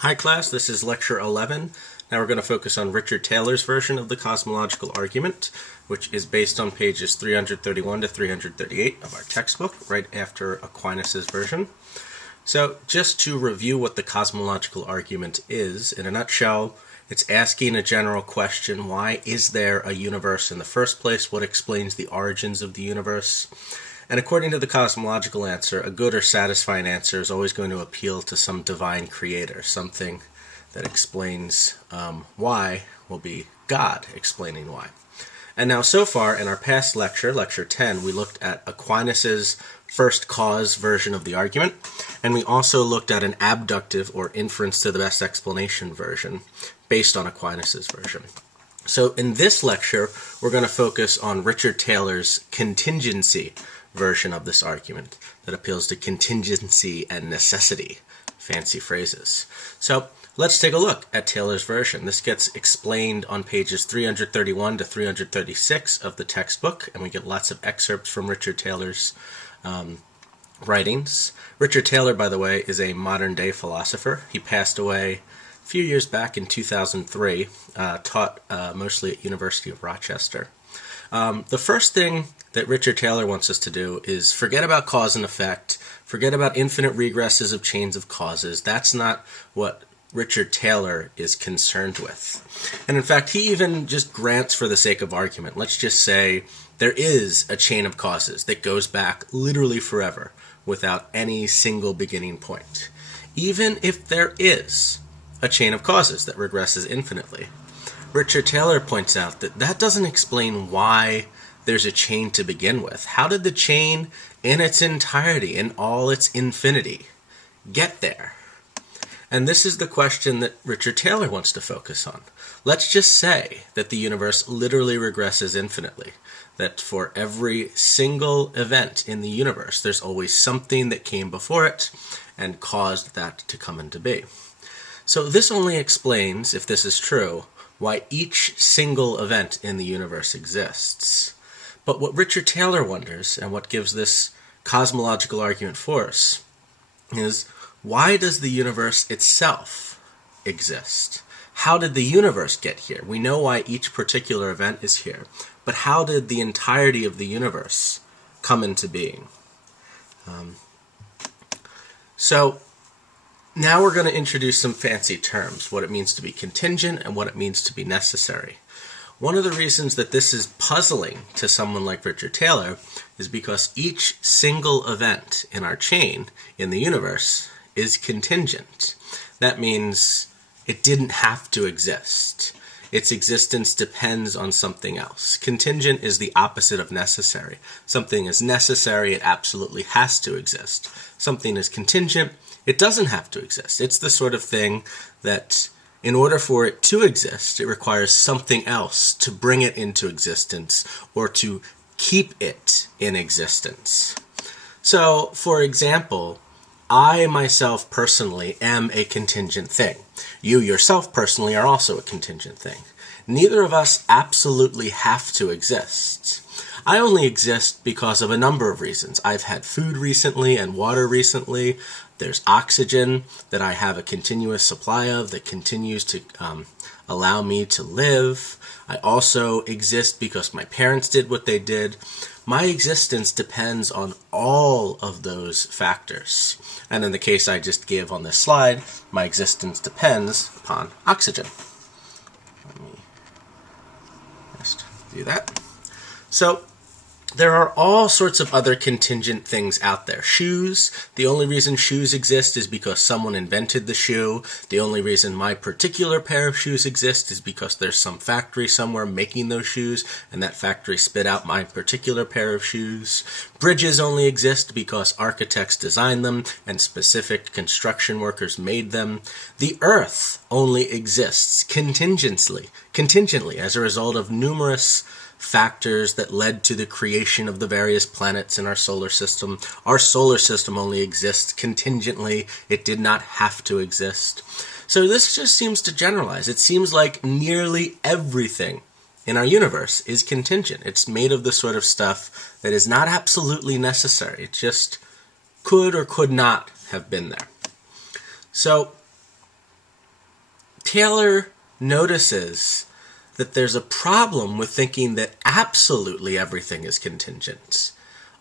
Hi class, this is lecture 11. Now we're going to focus on Richard Taylor's version of the cosmological argument, which is based on pages 331 to 338 of our textbook, right after Aquinas' version. So just to review what the cosmological argument is, in a nutshell, it's asking a general question: why is there a universe in the first place? What explains the origins of the universe? And according to the cosmological answer, a good or satisfying answer is always going to appeal to some divine creator. Something that explains why will be God explaining why. And now so far in our past lecture, lecture 10, we looked at Aquinas' first cause version of the argument, and we also looked at an abductive or inference to the best explanation version based on Aquinas' version. So in this lecture, we're going to focus on Richard Taylor's contingency version of this argument that appeals to contingency and necessity. Fancy phrases. So let's take a look at Taylor's version. This gets explained on pages 331 to 336 of the textbook, and we get lots of excerpts from Richard Taylor's writings. Richard Taylor, by the way, is a modern-day philosopher. He passed away a few years back in 2003, taught mostly at University of Rochester. The first thing that Richard Taylor wants us to do is forget about cause and effect, forget about infinite regresses of chains of causes. That's not what Richard Taylor is concerned with. And in fact, he even just grants, for the sake of argument, let's just say there is a chain of causes that goes back literally forever without any single beginning point. Even if there is a chain of causes that regresses infinitely, Richard Taylor points out that that doesn't explain why there's a chain to begin with. How did the chain in its entirety, in all its infinity, get there? And this is the question that Richard Taylor wants to focus on. Let's just say that the universe literally regresses infinitely, that for every single event in the universe, there's always something that came before it and caused that to come into being. So this only explains, if this is true, why each single event in the universe exists. But what Richard Taylor wonders, and what gives this cosmological argument force, is why does the universe itself exist? How did the universe get here? We know why each particular event is here, but how did the entirety of the universe come into being? So now we're going to introduce some fancy terms, what it means to be contingent and what it means to be necessary. One of the reasons that this is puzzling to someone like Richard Taylor is because each single event in our chain in the universe is contingent. That means it didn't have to exist. Its existence depends on something else. Contingent is the opposite of necessary. Something is necessary, it absolutely has to exist. Something is contingent, it doesn't have to exist. It's the sort of thing that in order for it to exist, it requires something else to bring it into existence or to keep it in existence. So, for example, I myself personally am a contingent thing. You yourself personally are also a contingent thing. Neither of us absolutely have to exist. I only exist because of a number of reasons. I've had food recently and water recently. There's oxygen that I have a continuous supply of that continues to allow me to live. I also exist because my parents did what they did. My existence depends on all of those factors. And in the case I just gave on this slide, my existence depends upon oxygen. Let me just do that. So there are all sorts of other contingent things out there. Shoes, the only reason shoes exist is because someone invented the shoe. The only reason my particular pair of shoes exist is because there's some factory somewhere making those shoes, and that factory spit out my particular pair of shoes. Bridges only exist because architects designed them and specific construction workers made them. The Earth only exists contingently as a result of numerous factors that led to the creation of the various planets in our solar system. Our solar system only exists contingently. It did not have to exist. So this just seems to generalize. It seems like nearly everything in our universe is contingent. It's made of the sort of stuff that is not absolutely necessary. It just could or could not have been there. So Taylor notices that there's a problem with thinking that absolutely everything is contingent.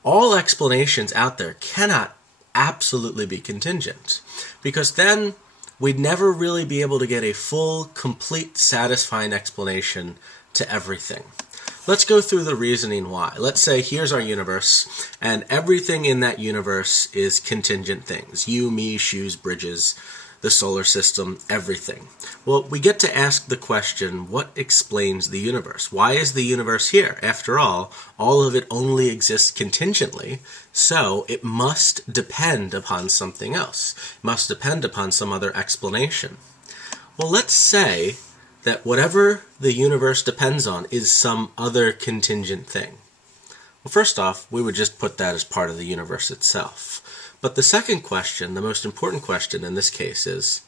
All explanations out there cannot absolutely be contingent, because then we'd never really be able to get a full, complete, satisfying explanation to everything. Let's go through the reasoning why. Let's say here's our universe, and everything in that universe is contingent things. You, me, shoes, bridges, the solar system, everything. Well, we get to ask the question, what explains the universe? Why is the universe here? After all of it only exists contingently, so it must depend upon something else. It must depend upon some other explanation. Well, let's say that whatever the universe depends on is some other contingent thing. Well, first off, we would just put that as part of the universe itself. But the second question, the most important question in this case, is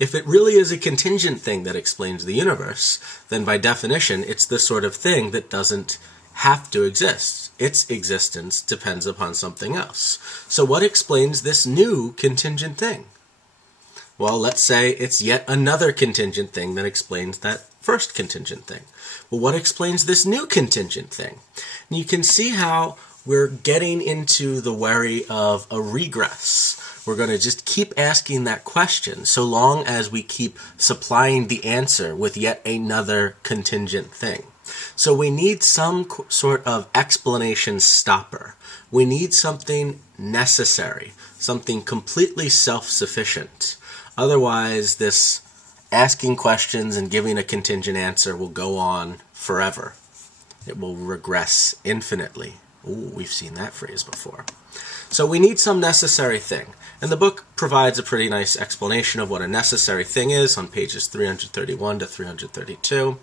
if it really is a contingent thing that explains the universe, then by definition it's the sort of thing that doesn't have to exist. Its existence depends upon something else. So what explains this new contingent thing? Well, let's say it's yet another contingent thing that explains that first contingent thing. Well, what explains this new contingent thing? And you can see how we're getting into the worry of a regress. We're going to just keep asking that question so long as we keep supplying the answer with yet another contingent thing. So we need some sort of explanation stopper. We need something necessary, something completely self-sufficient. Otherwise, this asking questions and giving a contingent answer will go on forever. It will regress infinitely. Ooh, we've seen that phrase before. So we need some necessary thing. And the book provides a pretty nice explanation of what a necessary thing is on pages 331 to 332.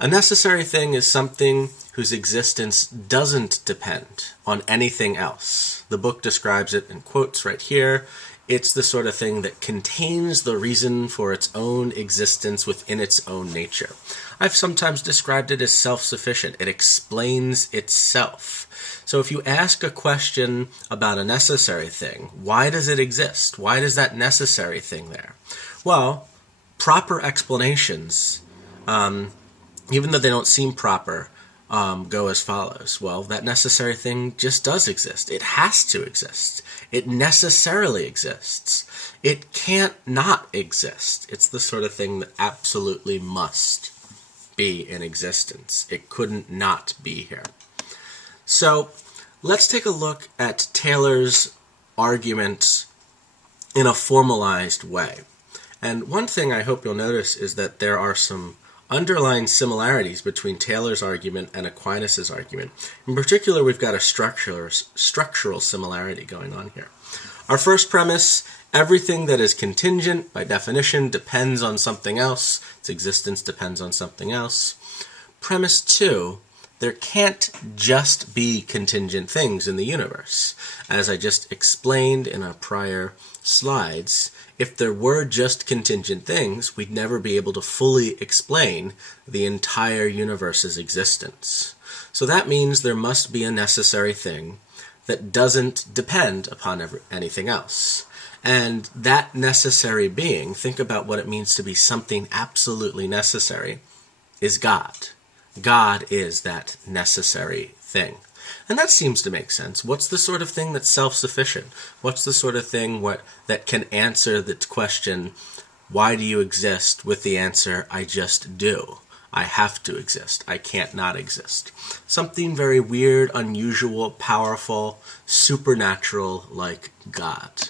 A necessary thing is something whose existence doesn't depend on anything else. The book describes it in quotes right here. It's the sort of thing that contains the reason for its own existence within its own nature. I've sometimes described it as self-sufficient. It explains itself. So if you ask a question about a necessary thing, why does it exist? Why is that necessary thing there? Well, proper explanations, even though they don't seem proper, go as follows. Well, that necessary thing just does exist. It has to exist. It necessarily exists. It can't not exist. It's the sort of thing that absolutely must be in existence. It couldn't not be here. So let's take a look at Taylor's argument in a formalized way. And one thing I hope you'll notice is that there are some underlying similarities between Taylor's argument and Aquinas' argument. In particular, we've got a structural similarity going on here. Our first premise, everything that is contingent, by definition, depends on something else. Its existence depends on something else. Premise 2, there can't just be contingent things in the universe. As I just explained in our prior slides, if there were just contingent things, we'd never be able to fully explain the entire universe's existence. So that means there must be a necessary thing that doesn't depend upon anything else. And that necessary being, think about what it means to be something absolutely necessary, is God. God is that necessary thing. And that seems to make sense. What's the sort of thing that's self-sufficient? What's the sort of thing that can answer the question, why do you exist, with the answer, I just do. I have to exist. I can't not exist. Something very weird, unusual, powerful, supernatural like God.